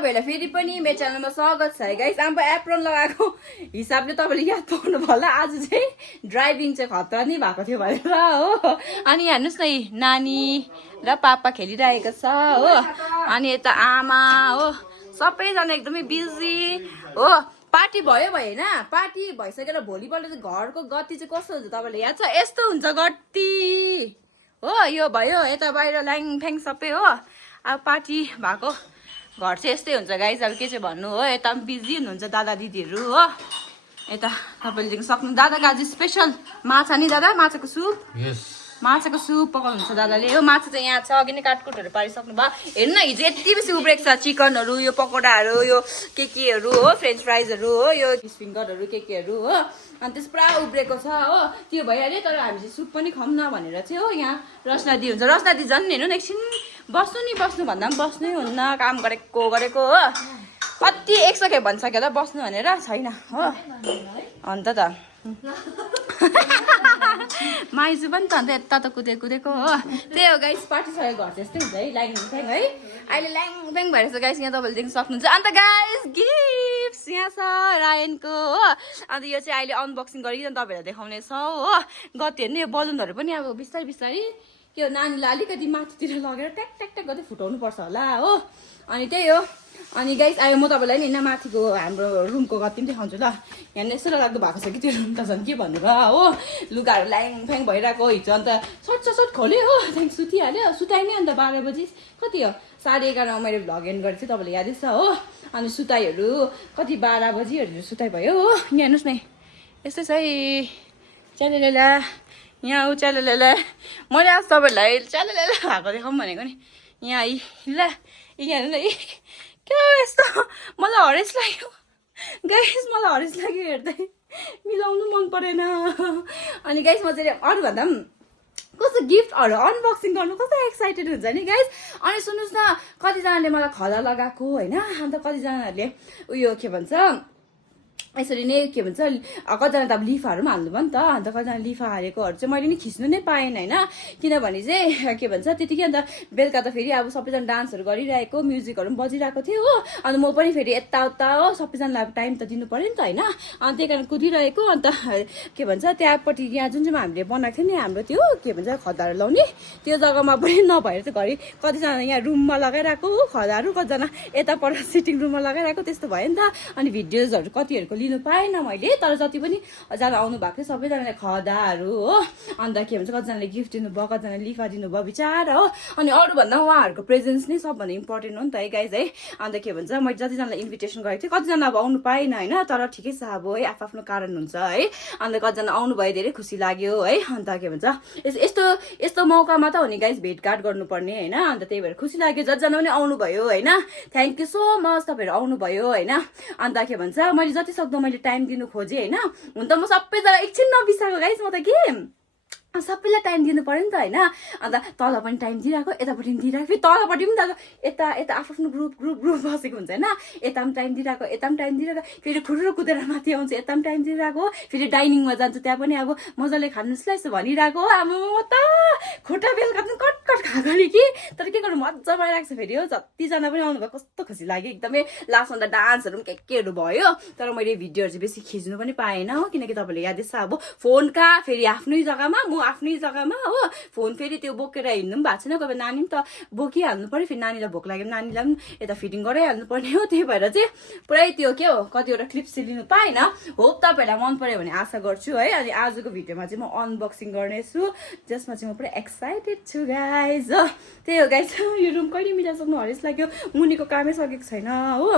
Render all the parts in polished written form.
तपाईहरुलाई फेरि पनि मेरो च्यानलमा स्वागत छ है गाइस। अब एप्रोन लगाएको हिसाबले तपाईले याद पाउनु भयो आज चाहिँ ड्राइभिङ चाहिँ खतरा नै भएको थियो भनेर हो। अनि हेर्नुस् न नानी र पापा खेलिरहेको छ हो। अनि यता आमा हो, सबैजना एकदमै बिजी हो। पार्टी भयो हैन, पार्टी भइसकेर भोलिपल्ट चाहिँ घरको गति चाहिँ कस्तो हुन्छ तपाईले याद छ? यस्तो हुन्छ गति हो। यो भयो यता बाहिर ल्याङफ्याङ सबै हो। अब पार्टी भएको घर चाहिँ यस्तै हुन्छ गाइस। अब के चाहिँ भन्नु हो, यता पनि बिजी हुनुहुन्छ दादा दिदीहरू हो। यता तपाईँले देख्न सक्नु दादाको आज स्पेसल माछा नि दादा, माछाको सुप। माछाको सुप पकाउनुहुन्छ दादाले हो। माछा चाहिँ यहाँ छ, अघि नै काटकुटहरू पारिसक्नु भयो। हेर्नु न हिजो यति बेसी उब्रेको छ, चिकनहरू, यो पकौडाहरू, यो केहरू हो, फ्रेन्च फ्राइजहरू हो, यो फिस फिङ्गरहरू केहरू हो। अनि त्यस पुरा उब्रेको छ हो। त्यो भइहाल्यो, तर हामी चाहिँ सुप पनि खाऊँ न भनेर चाहिँ हो। यहाँ रसनादी हुन्छ, रसनादी झन् हेर्नु न एकछिन बस्नु नि, बस्नु भन्दा पनि बस्नै हुन्न, काम गरेको हो। कति 100 खेप भनिसक्यो होला बस्नु भनेर, छैन हो। अन्त त माइजू पनि त अन्त यता त कुदेको हो। त्यही हो गाइस, पार्टी सकेको घर चाहिँ यस्तै हुन्छ है, ल्याङफ्याङ है। अहिले ल्याङफ्याङ भएर चाहिँ गाइस यहाँ तपाईँले देख्न सक्नुहुन्छ। अन्त गाइस गिफ्ट्स यहाँ छ रायनको हो। अन्त यो चाहिँ अहिले अनबक्सिङ गरिकन तपाईँहरूलाई देखाउने छ हो। गति हेर्नु, यो बलुनहरू पनि अब बिस्तारै बिस्तारै के हो नानीलाई अलिकति माथितिर लगेर ट्याक ट्याक ट्याक गर्दै फुटाउनु पर्छ होला हो। अनि त्यही हो। अनि गाइस अब म तपाईँलाई नि होइन माथिको हाम्रो रुमको गति पनि देखाउँछु ल। यहाँ यस्तो लाग्दो भएको छ कि त्यो रुम त झन् के भन्नु र हो। लुगाहरू ल्याङफ्याङ भइरहेको हिजो अन्त सट खोल्यो हो, त्यहाँदेखि सुतिहाल्यो। सुताइ नै अन्त 12 बजी कति हो 11:30मा मैले भ्लग एन्ड गरेको थिएँ, तपाईँले यादै छ हो। अनि सुताइहरू कति 12 बजीहरू सुताइ भयो हो। यहाँ हेर्नुहोस् न यस्तै छ है, च्यालेला यहाँ ऊ च्यालेला। मैले आज तपाईँहरूलाई च्यालेला भएको देखाउँ भनेको नि। यहाँ ल यहाँ हेर्नु न क्या यस्तो, मलाई हरेस लाग्यो गाइस, मलाई हरेस लाग्यो हेर्दै, मिलाउनु मन परेन। अनि गाइस म चाहिँ अरूभन्दा पनि कस्तो गिफ्टहरू अनबक्सिङ गर्नु कस्तो एक्साइटेड हुन्छ नि गाइस। अनि सुन्नुहोस् न, कतिजनाले मलाई खदा लगाएको होइन, अन्त कतिजनाहरूले उयो के भन्छ यसरी नै के भन्छ कतिजना त अब लिफाहरू पनि हाल्नु भयो नि त। अन्त कतिजना लिफा हालेकोहरू चाहिँ मैले नि खिच्नु नै पाएन होइन, किनभने चाहिँ के भन्छ त्यतिकै अन्त बेलुका त फेरि अब सबैजना डान्सहरू गरिरहेको, म्युजिकहरू पनि बजिरहेको थियो हो। अन्त म पनि फेरि यताउता हो, सबैजनालाई अब टाइम त दिनु पऱ्यो नि त होइन। अनि त्यही कारण कुदिरहेको। अन्त के भन्छ त्यहाँपट्टि यहाँ जुन चाहिँ हामीले बनाएको थियो नि हाम्रो त्यो के भन्छ खदाहरू लाउने, त्यो जग्गामा पनि नभएर चाहिँ घरि कतिजना यहाँ रुममा लगाइरहेको हो खदाहरू, कतिजना यताबाट सिटिङ रुममा लगाइरहेको, त्यस्तो भयो नि त। अनि भिडियोजहरू कतिहरूको लिनु पाएन मैले, तर जति पनि जना आउनु भएको थियो सबैजनाले खदाहरू हो। अन्त के भन्छ कतिजनाले गिफ्ट दिनुभयो, कतिजनाले लिफा दिनुभयो बिचारा हो। अनि अरूभन्दा उहाँहरूको प्रेजेन्स नै सबभन्दा इम्पोर्टेन्ट हो नि त है गाइज है। अन्त के भन्छ मैले जतिजनालाई इन्भिटेसन गरेको थिएँ, कतिजना अब आउनु पाएन होइन, तर ठिकै छ अब है, आफ्नो कारण हुन्छ है। अन्त कतिजना आउनु भयो, धेरै खुसी लाग्यो है। अन्त के भन्छ यस्तो मौकामा त हो नि गाइज भेटघाट गर्नुपर्ने होइन। अन्त त्यही भएर खुसी लाग्यो जतिजना पनि आउनुभयो होइन। थ्याङ्क यू सो मच तपाईँहरू आउनुभयो होइन। अन्त के भन्छ मैले जति सक्दो मैले टाइम दिनु खोजेँ होइन। हुन त म सबैजना एकछिन नबिसाएको गाइस, म त के सबैलाई टाइम दिनु पऱ्यो नि त होइन। अन्त तल पनि टाइम दिइरहेको, यतापट्टि पनि दिइरहेको, फेरि तलपट्टि पनि त यता आफ्नो ग्रुप बसेको हुन्छ होइन। यता पनि टाइम दिइरहेको, यता पनि टाइम दिइरहेको, फेरि खुरुरु कुदेर माथि आउँछ, यता पनि टाइम दिइरहेको, फेरि डाइनिङमा जान्छ त्यहाँ पनि अब मजाले खानुहोस् ल यस्तो भनिरहेको। अब म त खुट्टा बेलुका पनि कट खाएको नि कि, तर के गर्नु मजा भइरहेको छ फेरि हो। जतिजना पनि आउनुभयो कस्तो खुसी लाग्यो एकदमै। लास्टमा त डान्सहरू पनि केहरू भयो, तर मैले भिडियोहरू चाहिँ बेसी खिच्नु पनि पाएन हो, किनकि तपाईँले यादै छ अब फोनका फेरि आफ्नै जग्गामा म आफ्नै जग्गामा हो। फोन फेरि त्यो बोकेर हिँड्नु पनि भएको छैन, कोही नानी पनि त बोकिहाल्नु पऱ्यो, फेरि नानीलाई भोक लाग्यो नानीलाई पनि यता फिटिङ गराइहाल्नु पर्ने हो। त्यही भएर चाहिँ पुरै त्यो के हो कतिवटा क्लिप्स चाहिँ लिनु पाएन। होप तपाईँहरूलाई मन पऱ्यो भने आशा गर्छु है। अनि आजको भिडियोमा चाहिँ म अनबक्सिङ गर्नेछु, जसमा चाहिँ म पुरा एक्साइटेड छु गाइज हो। त्यही हो गाइज, यो रुम कहिले मिलाइसक्नु हरेस लाग्यो, मुनिको कामै सकेको छैन हो।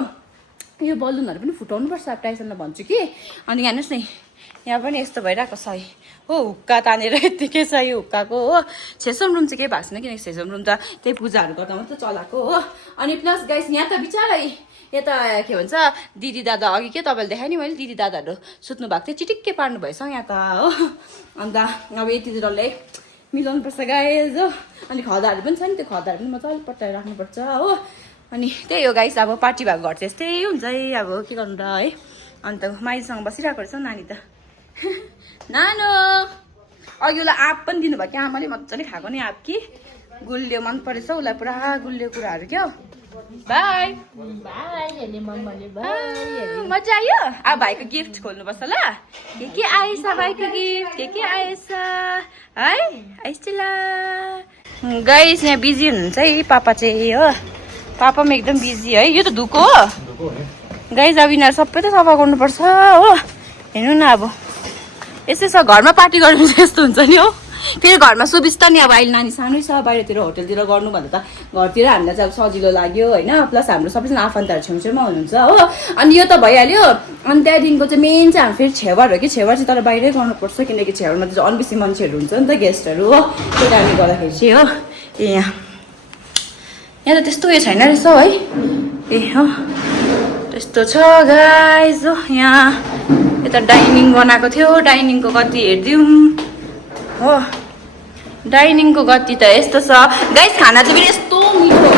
यो बलुनहरू पनि फुटाउनु पर्छ अब टाइसनलाई भन्छु कि। अनि हेर्नुहोस् न यहाँ पनि यस्तो भइरहेको छ है हो, हुक्का तानेर यत्तिकै छ यो हुक्काको हो। छेसम रुम चाहिँ केही भएको छैन, किनकि छेसम रुम त त्यही पूजाहरू गर्दा मात्रै चलाएको हो। अनि प्लस गाइस यहाँ त बिचारै यता के भन्छ दिदी दादा अघि के तपाईँले देखाएँ नि मैले, दिदी दादाहरू सुत्नु भएको थियो, चिटिक्कै पार्नु भएछ यहाँ त हो। अन्त अब यतितिरले मिलाउनुपर्छ गाइस हो। अनि खदाहरू पनि छ नि, त्यो खदाहरू पनि मजाले पट्टाएर राख्नुपर्छ हो। अनि त्यही हो गाइस, अब पार्टी भएको घर चाहिँ यस्तै हुन्छ है, अब के गर्नु र है। अन्त माइजसँग बसिरहेको रहेछ नानी त नानो। अघि उसलाई आँप पनि दिनुभयो कि, आमाले मजाले खाएको नि आँप कि, गुलियो मन परेछ उसलाई पुरा गुलियो कुराहरू क्या। बाई बाई मजा आयो अब भाइको गिफ्ट खोल्नुपर्छ ल के आएछ भाइको गिफ्ट के आएछ है आइस्टिला गाइस यहाँ बिजी हुनुहुन्छ है पापा चाहिँ हो पापा पनि एकदम बिजी है यो त धुको हो गाइस अब यिनीहरू सबै त सफा गर्नुपर्छ हो हेर्नु न अब यस्तै छ घरमा पार्टी गर्नु यस्तो हुन्छ नि हो फेरि घरमा सुबिस्ता नि अब अहिले नानी सानै छ बाहिरतिर होटलतिर गर्नु भन्दा त घरतिर हामीलाई चाहिँ अब सजिलो लाग्यो होइन प्लस हाम्रो सबैजना आफन्तहरू छेउछेउमा हुनुहुन्छ हो अनि यो त भइहाल्यो अनि त्यहाँदेखिको चाहिँ मेन चाहिँ हाम्रो फेरि छेवर हो कि छेवर चाहिँ तर बाहिरै गर्नुपर्छ किनकि छेवरमा चाहिँ अन बेसी मान्छेहरू हुन्छ नि त गेस्टहरू हो त्यो कारणले गर्दाखेरि चाहिँ हो ए यहाँ त त्यस्तो उयो छैन रहेछ है ए हो त्यस्तो छ गाइस हो यहाँ यता डाइनिङ बनाएको थियो डाइनिङको गति हेरिदिउँ हो डाइनिङको गति त यस्तो छ गाइस खाना चाहिँ फेरि यस्तो मिठो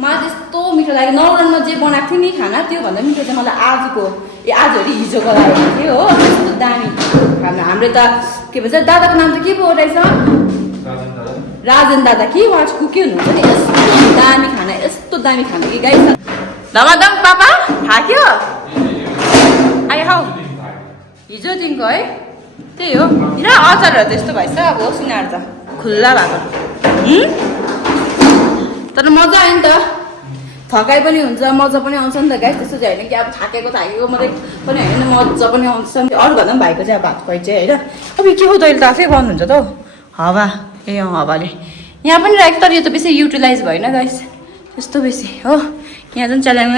मलाई त्यस्तो मिठो लाग्यो नौरनमा जे बनाएको थियो नि खाना त्योभन्दा मिठो चाहिँ मलाई आजको आजहरू हिजोको लागेको थियो हो त्यस्तो दामी खाना हाम्रो त के भन्छ दादाको नाम त के पो रहेछ राजन दादा कि उहाँ चाहिँ कुकै हुनुहुन्छ नि यस्तो दामी खाना कि गाइस धमाधम पापा थाक्यो आयो हौ हिजोदेखिको है त्यही हो र अचारहरू त यस्तो भएछ अब होस् यिनीहरू त खुल्ला भएको तर मजा आयो नि त थकाइ पनि हुन्छ मजा पनि आउँछ नि त गाइस त्यस्तो चाहिँ होइन कि अब थाकेको मात्रै पनि होइन मजा पनि आउँछ अरू भन्दा पनि भाइको चाहिँ अब भात खुवाइ चाहिँ होइन अब के हो तैँले त आफै गर्नुहुन्छ त हौ हावा ए हावाले यहाँ पनि राखेको तर यो त बेसी युटिलाइज भएन गाइस त्यस्तो बेसी हो यहाँ चाहिँ च्यालेङ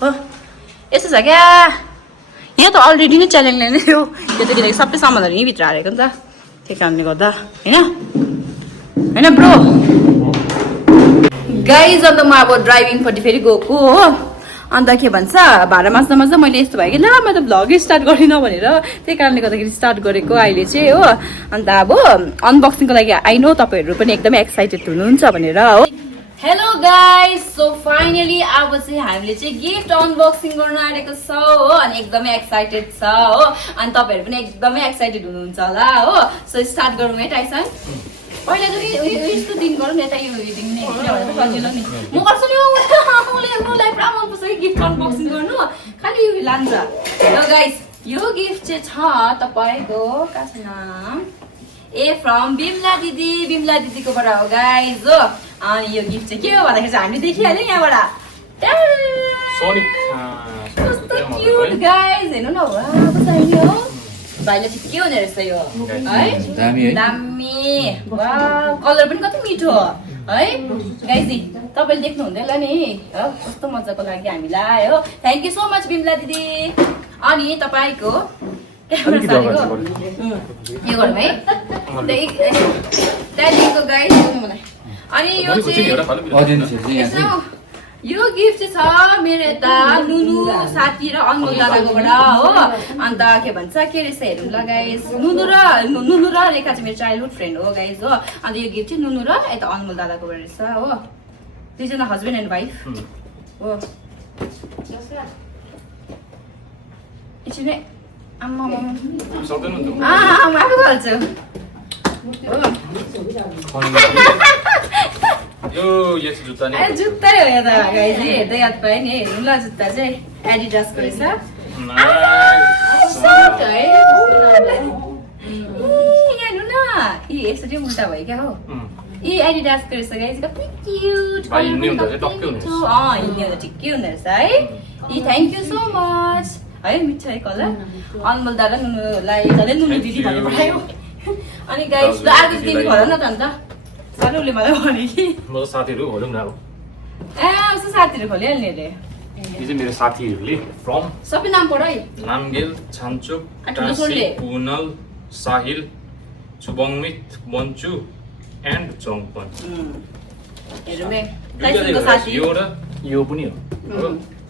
हो यस्तो छ क्या यहाँ त अलरेडी नै च्यालेङ नै हो यो त किनकि सबै सामानहरू यहीँभित्र हालेको नि त त्यही कारणले गर्दा होइन ब्रो गाइज अन्त म अब ड्राइभिङपट्टि फेरि गएको हो अन्त के भन्छ भाडा माझ्दा मैले यस्तो भयो कि ल म त भ्लगै स्टार्ट गरिनँ भनेर त्यही कारणले गर्दाखेरि स्टार्ट गरेको अहिले चाहिँ हो अन्त अब अनबक्सिङको लागि आई नो तपाईँहरू पनि एकदमै एक्साइटेड हुनुहुन्छ भनेर हो हेलो गाइज सो फाइनली अब चाहिँ हामीले चाहिँ गिफ्ट अनबक्सिङ गर्न आएको छ हो अनि एकदमै एक्साइटेड छ हो अनि तपाईँहरू पनि एकदमै एक्साइटेड हुनुहुन्छ होला हो सो स्टार्ट गरौँ है टाइसन पहिला चाहिँ यस्तो दिन गरौँ न यता यो दिन नै सजिलो नि म गर्छु नि उसलाई पुरा मनपर्छ कि गिफ्ट अनबक्सिङ गर्नु खालि यो लान्छ हेलो गाइज यो गिफ्ट चाहिँ छ तपाईँको कहाँ छ नाम ए फ्रम बिमला दिदीकोबाट हो गाइज हो अनि यो गिफ्ट चाहिँ के हो भन्दाखेरि चाहिँ हामीले देखिहाल्यो यहाँबाट कस्तो क्युट गाइज हेर्नु न हो भाइले ठिकै हुने रहेछ यो है दामी कलर पनि कति मिठो है गाइजी तपाईँले देख्नु हुँदैन नि हो कस्तो मजाको लाग्यो हामीलाई हो thank you so much Bimala दिदी अनि तपाईँको यो गरौँ है त्यहाँदेखिको गाइज मलाई अनि यो चाहिँ यो गिफ्ट चाहिँ छ मेरो यता नुनु साथी र अनमोल दादाकोबाट हो अन्त के भन्छ के रहेछ हेरौँ ल गाइस नुनु र रेखा चाहिँ मेरो चाइल्डहुड फ्रेन्ड हो गाइस हो अन्त यो गिफ्ट चाहिँ नुनु र यता अनमोल दादाकोबाट रहेछ हो दुईजना हस्बेन्ड एन्ड वाइफ हो एकछिन है आमा आफै हाल्छु जुत्तै हो यहाँ त गाइज हेर्दै याद पाएँ नि हेर्नु ल जुत्ता चाहिँ एडिडासको रहेछ हेर्नु न यसरी उल्टा भयो क्या हो एडिडासको रहेछ गाइज कति क्युट हिँड्ने हुँदा ठिकै हुँदो रहेछ है थ्याङ्क यू सो मच है मिठो है कलर अनमोल दादा नुनुलाई झन् नुनु दिदी भन्ने पठायो अनि गाइज ल आज दिदी भन न त अन्त सानो उसले मलाई भने कि म साथीहरु भनौँ न अब उसको साथीहरू खोलिहाल्ने अरे यो चाहिँ मेरो साथीहरूले फ्रम सबै नाम पढ है नामगेल छान्चुक टासी पुनल साहिल छुबङमित मन्चु एन्ड चङपन हेरौँ है टाइसनको साथी यो र यो पनि हो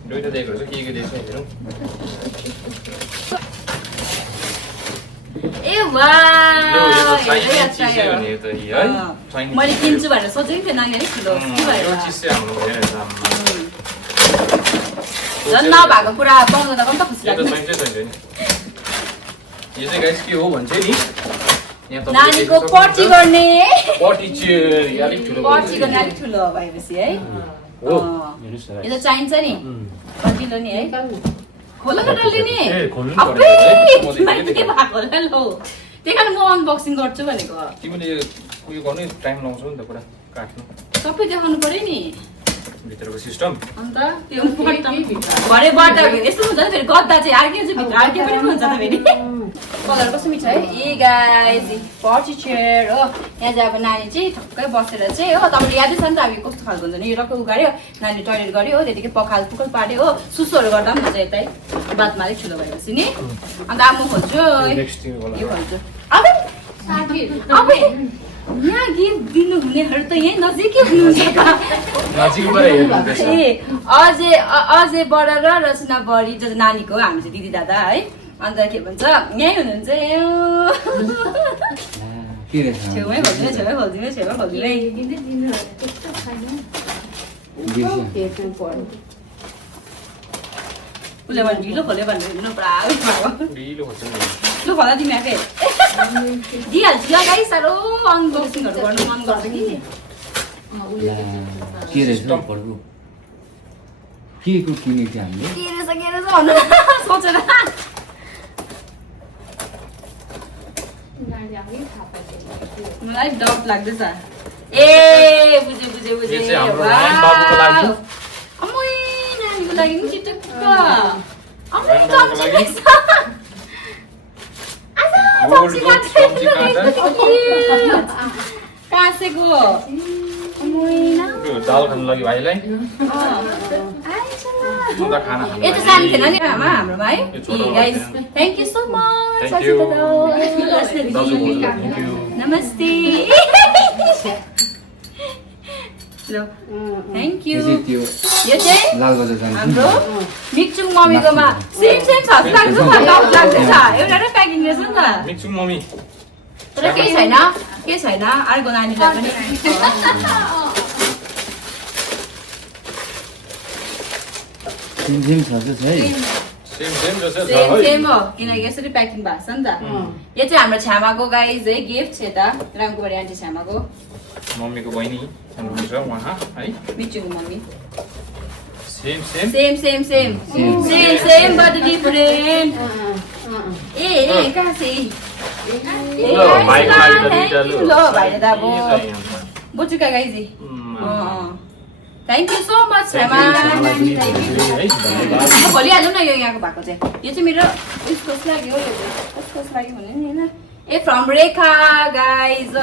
दुईटा दिएको रहेछ के दिएछ हेरौँ ए वाह मैले किन्छु भनेर सोचेको थिएँ नानी अलिक ठुलो झन् नभएको कुरा पाउँदा पनि त खुसी लाग्छ यो चाहिँ गाइस के हो भन्छ नि नानीको पर्टी गर्ने पर्टी चाहिँ अलिक ठुलो भएपछि है हेर्नुस् न यो त चाहिन्छ नि सजिलो नि है खोला न डल्ले नि ए, खोल्नु नि अबै परेको है। मैले के भएको होला लो त्यही कारण म अनबक्सिङ गर्छु भनेको तिमीले उयो गर्नु टाइम लाउँछौ नि त पुरा काट्नु सबै देखाउनु पर्यो नि भित्रको सिस्टम अन्त त्यो भरे बट्टा यस्तो हुन्छ नि फेरि गद्दा चाहिँ अर्कै हुन्छ भित्र अर्कै पनि हुन्छ त फेरि कलर कस्तो मिठो है ए गाइस पर्टी चेयर हो यहाँ चाहिँ अब नानी चाहिँ ठक्कै बसेर चाहिँ हो तपाईँले यादै छ नि त अब कस्तो खालको हुन्छ नि यो टक्कै उगाड्यो नानी टोइलेट गर्यो हो त्यतिकै पखाल पुकल पार्यो हो सुसुहरू गर्दा पनि हुन्छ यतै बादमा अलिक ठुलो भएपछि नि अन्त अब म खोज्छु यो खोज्छु अब यहाँ गिफ्ट दिनु हुनेहरू त यहीँ नजिकै हुनुहुन्छ ए अझै बडा र रचना बडी जो नानीको हामी चाहिँ दिदी दादा है अन्त के भन्छ यहीँ हुनुहुन्छ छेउमै खोल्दिमै उसले भने ढिलो खोल्यो भनेर हिँड्नु पुरा ढिलो खोला तिमी आफै दिइहाल्छु ल गाइस साह्रो अनबक्सिङहरू गर्नु मन गर्छ कि के रहेछ पढ्नु के को किनेको थियो हामीले के रहेछ भन्नु सोचेर मलाई डाउट लाग्दैछ ए बुझे यो चाहिँ हाम्रो रायन बाबुको लागि। अम्मै नानीको लागि नि चिटक्क अम्मै रायन बाबुको लागि। कासेको दाल खानु लागि भाइलाई खाना यो त सानो थिएन नि आमा हाम्रोमा है guys thank you so much नमस्ते ल थ्याङ्क यू यो चाहिँ हाम्रो मिक्चुङ मम्मीकोमा सेम छ जस्तो लाग्छ लाग्दैछ एउटाकै प्याकिङ रहेछ नि त मिक्सुङ मम्मी तर केही छैन अर्को नानीलाई पनि सेम छ है सेम जस्तो छ है सेम हो किनकि यसरी प्याकिङ भएको छ नि त यो चाहिँ हाम्रो छ्यामाको गाइज है गिफ्ट छ त रामकुमारी आन्टी छ्यामाको मम्मीको बहिनी हुनुहुन्छ उहाँ है मिचुको मम्मी सेम बट डिफरेन्ट ए कहाँ चाहिँ ल भाइले त अब बुझुका गाइजी थ्याङ्क यू सो मच छ्यामा भोलिहाल्नु न यो यहाँको भएको चाहिँ यो चाहिँ मेरो उसकोस लाग्यो कसको लाग्यो भने नि होइन ए फ्रम रेखा गाइज हो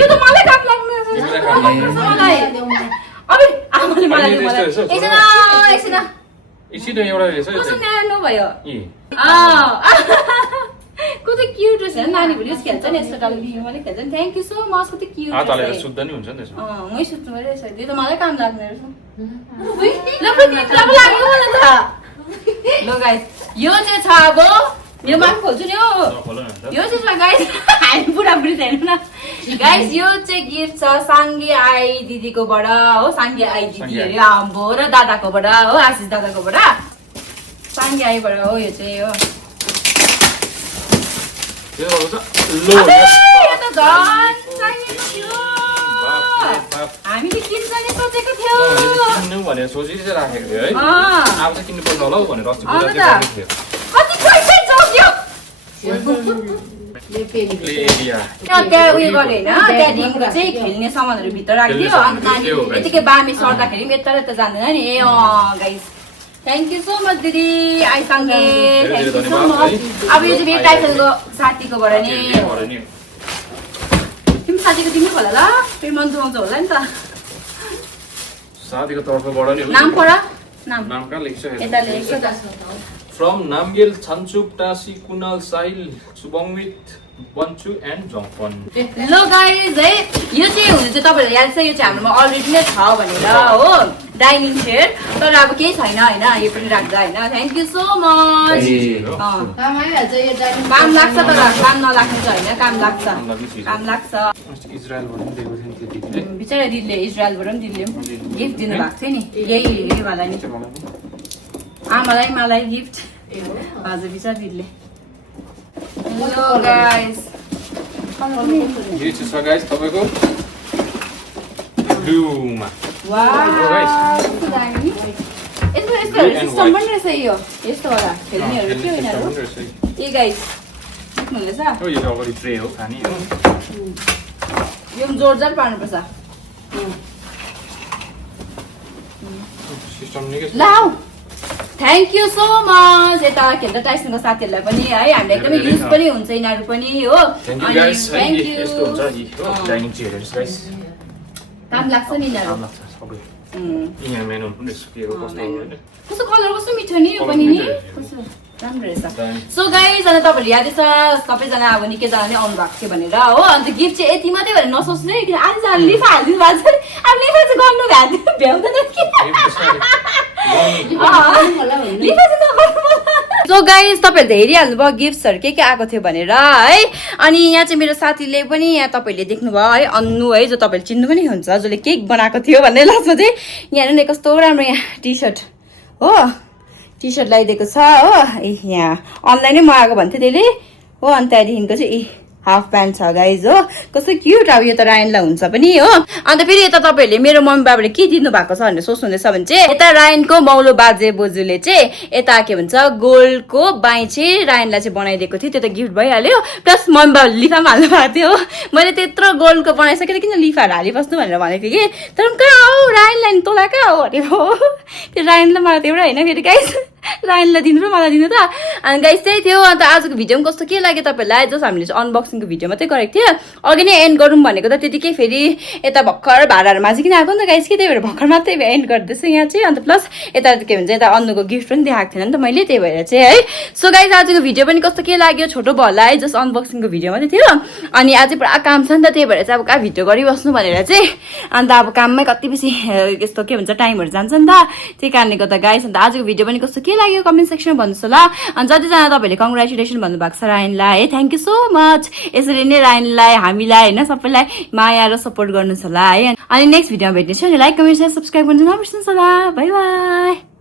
यो त मलाई काम लाग्नु मलाई अब आमाले मलाई एकछिन एउटा रहेछ यो कस्तो चाहिँ न्यानो भयो कति क्युट रहेछ नानी भोलि खेल्छ नि यस्तो डल्ली मैले खेल्छ नि थ्याङ्क यू सो मच कति क्युट हात हालेर सुत्दा नि हुन्छ नि त्यसमा मै सुत्नु पऱ्यो रहेछ त्यो त मलाई काम लाग्ने रहेछ ल गाइस यो चाहिँ छ अब यो माथि खोल्छु नि हो यो चाहिँ छ गाइस हामी बुढाबुढी छैन न गाइस यो चाहिँ गिफ्ट छ साङ्गे आई दिदीकोबाट हो साङ्गे आई दिदी अरे आम्बो र दादाकोबाट हो आशिष दादाकोबाट साङ्गे आईबाट हो यो चाहिँ हो यो त झन् चाहिएको थियो हामीले किन्छ नि सोचेको थियो किन्नु भनेर सोचि चाहिँ राखेको थियो है अब चाहिँ किन्नु पर्छ होला हौ भनेर अस्ति अन्त कुरा चाहिँ थियो कति पैसा जोग्यो एरिया त्यहाँ उयो गऱ्यो होइन त्यहाँदेखिको चाहिँ खेल्ने सामानहरू भित्र राखिदियो अन्त नानी यतिकै बामे सर्दाखेरि पनि यता यता जाँदैन नि ए guys thank you so much दिदी आइसँगै थ्याङ्क यू सो मच अब यो चाहिँ मेरो टाइटलको साथीकोबाट नि तिमी साथीको तिमी होला ल फेरि मन दुखाउँछ होला नि त साथीको तर्फबाट नि नाम पढ नाम कहाँ लेखिसकेको यता लेख्छ त फ्रम नामगेल छन्चुप टासी कुनाल साइल सुबङ्वित बन्चु एन्ड जङ्पन ल गाइज है यो चाहिँ हुनु चाहिँ तपाईँहरूलाई याद छ यो चाहिँ हाम्रोमा अलरेडी नै छ भनेर हो डाइनिङ चेयर तर अब केही छैन होइन यो पनि राख्दा होइन थ्याङ्क यू सो मच काम लाग्छ तर काम नलाग्ने चाहिँ होइन काम लाग्छ इजरायलबाट पनि दिएको थियो नि त्यो दिदीले बिचरा दिदीले इजरायलबाट पनि दिदीले गिफ्ट दिनुभएको थियो नि यही वाला नि आमालाई मलाई गिफ्ट हजुर बिचरा दिदीले हेलो गाइस यो चाहिँ छ गाइस तपाईँको ब्लूमा वाउ guys. कस्तो दामी यस्तो यस्तो Blue and सिस्टम white. पनि रहेछ यो यस्तो होला खेल्नेहरू के हो यिनीहरू ए गाइस देख्नुहुँदैछ यो त अगाडि ट्रे हो खाने हो यो पनि जोरजार पार्नुपर्छ सिस्टम निकै छ लाउ थ्याङ्क यू सो मच यता खेल्दा टाइसनको साथीहरूलाई पनि है हामीलाई एकदमै युज पनि हुन्छ यिनीहरू पनि हो thank you guys thank you यस्तो हुन्छ यो डाइनिङ चेयरहरु गाइस काम लाग्छ नि यिनीहरू काम लाग्छ सबै यहाँ मेनु पनि के हो कस्तो हो हैन कस्तो कलर कस्तो मिठो नि यो कलर पनि नि मिठो रहेछ। कस्तो राम्रो रहेछ दामी। सो गाइज अनि तपाईँहरू यादै छ सबैजना अब निकैजना नै आउनु भएको थियो भनेर हो अन्त गिफ्ट चाहिँ यति मात्रै भनेर नसोच्नु है किन आज लिफा हालिदिनु भएको छ अब लिफा चाहिँ गर्नु भ्याउँदैन कि लिफा चाहिँ नगर्नु सो गाइज तपाईँहरूले त हेरिहाल्नु भयो गिफ्ट्सहरू के आएको थियो भनेर है अनि यहाँ चाहिँ मेरो साथीले पनि यहाँ तपाईँहरूले देख्नुभयो है अन्नु है जो तपाईँहरूले चिन्नु पनि हुन्छ जसले केक बनाएको थियो भन्ने लास्टमा चाहिँ यहाँ हेर्नु न कस्तो राम्रो यहाँ टी सर्ट हो टी सर्ट लगाइदिएको छ हो ए यहाँ अनलाइनै मगाएको भन्थ्यो त्यसले हो अनि त्यहाँदेखिको चाहिँ हाफ प्यान्ट छ गाइज हो कस्तो क्युट अब यो त रायनलाई हुन्छ पनि हो अन्त फेरि यता तपाईँहरूले मेरो मम्मी बाबाले के दिनु भएको छ भनेर सोच्नुहुँदैछ भने चाहिँ यता रायनको मौलो बाजे बोजूले चाहिँ यता के भन्छ गोल्डको बाई चाहिँ रायनलाई चाहिँ बनाइदिएको थियो त्यो त गिफ्ट भइहाल्यो प्लस मम्मी बाबाले लिफा पनि हाल्नु भएको थियो मैले त्यत्रो गोल्डको बनाइसकेर किन लिफाहरू हालिबस्नु भनेर भनेको थिएँ कि तर कहाँ हो रायनलाई नि तँलाई कहाँ हो अरे हो त्यो रायनलाई मलाई त एउटा होइन फेरि गाइस रायनलाई दिनु र मलाई दिनु त अनि गाइस त्यही थियो अन्त आजको भिडियो पनि कस्तो के लाग्यो तपाईँहरूलाई जस हामीले चाहिँ अनबक्सिङको भिडियो मात्रै गरेको थियो अघि नै एन्ड गरौँ भनेको त त्यतिकै फेरि यता भर्खर भाडाहरू माझिकन आएको नि त गाइस कि त्यही भएर भर्खर मात्रै एन्ड गर्दैछु यहाँ चाहिँ अन्त प्लस यता के भन्छ यता अन्नुको गिफ्ट पनि देखाएको थिएन नि त मैले त्यही भएर चाहिँ है सो गाइस आजको भिडियो पनि कस्तो के लाग्यो छोटो भयो होला है जस अनबक्सिङको भिडियो मात्रै थियो अनि आज पुरा काम छ नि त त्यही भएर चाहिँ अब कहाँ भिडियो गरिबस्नु भनेर चाहिँ अन्त अब काममै कति बेसी यस्तो के भन्छ टाइमहरू जान्छ नि त त्यही कारणले गर्दा गाइस अन्त आजको भिडियो पनि कस्तो के लाग्यो कमेन्ट सेक्सनमा भन्नुहोस् होला अनि जतिजना तपाईँहरूले कङ्ग्रेचुलेसन भन्नुभएको छ रायनलाई है थ्याङ्क यू सो मच यसरी नै रायनलाई हामीलाई होइन सबैलाई माया र सपोर्ट गर्नुहोस् होला है अनि नेक्स्ट भिडियोमा भेट्नेछु अनि लाइक कमेन्ट सेयर सब्सक्राइब गर्नु नबिर्सनुहोस् होला बाई बाई